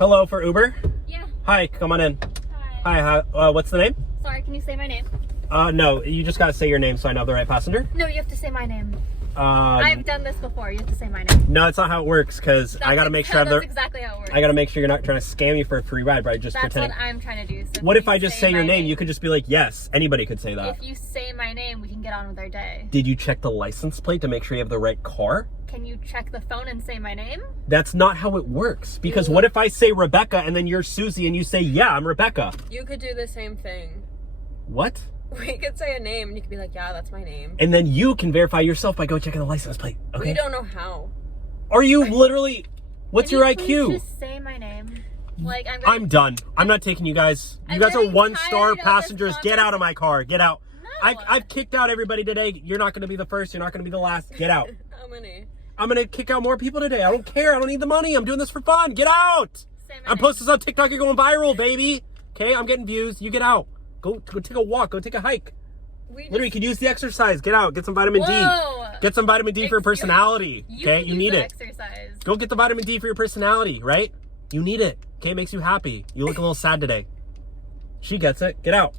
Hello, for Uber? Yeah. Hi, come on in. Hi. Hi, what's the name? Sorry, can you say my name? No, you just gotta say your name so I know the right passenger. No, you have to say my name. I've done this before. You have to say my name. No, it's not how it works, because I gotta make sure that's exactly how it works. I gotta make sure you're not trying to scam me for a free ride by just That's pretending. what I'm trying to do. So what if I just say your name? You could just be like, yes, anybody could say that. If you say my name, we can get on with our day. Did you check the license plate to make sure you have the right car? Can you check the phone and say my name? That's not how it works. Because what if I say Rebecca and then you're Susie and you say, yeah, I'm Rebecca? You could do the same thing. What? We could say a name and you could be like, yeah, that's my name. And then you can verify yourself by going checking the license plate. Okay. We don't know how. Are you literally, what's your Can you IQ? please just say my name? Like, I'm done. I'm not taking you guys. You I'm guys are really 1-star tired of this passengers. Get out of my car. Get out. No. I've kicked out everybody today. You're not going to be the first. You're not going to be the last. Get out. How many? I'm going to kick out more people today. I don't care. I don't need the money. I'm doing this for fun. Get out. Say my I'm name. posting this on TikTok. You're going viral, baby. Okay, I'm getting views. You get out. Go take a walk. Go take a hike. Literally, you could use the exercise. Get out. Get some vitamin D. Get some vitamin D for your personality. Okay, you need it. Exercise. Go get the vitamin D for your personality, right? You need it. Okay, it makes you happy. You look a little sad today. She gets it. Get out.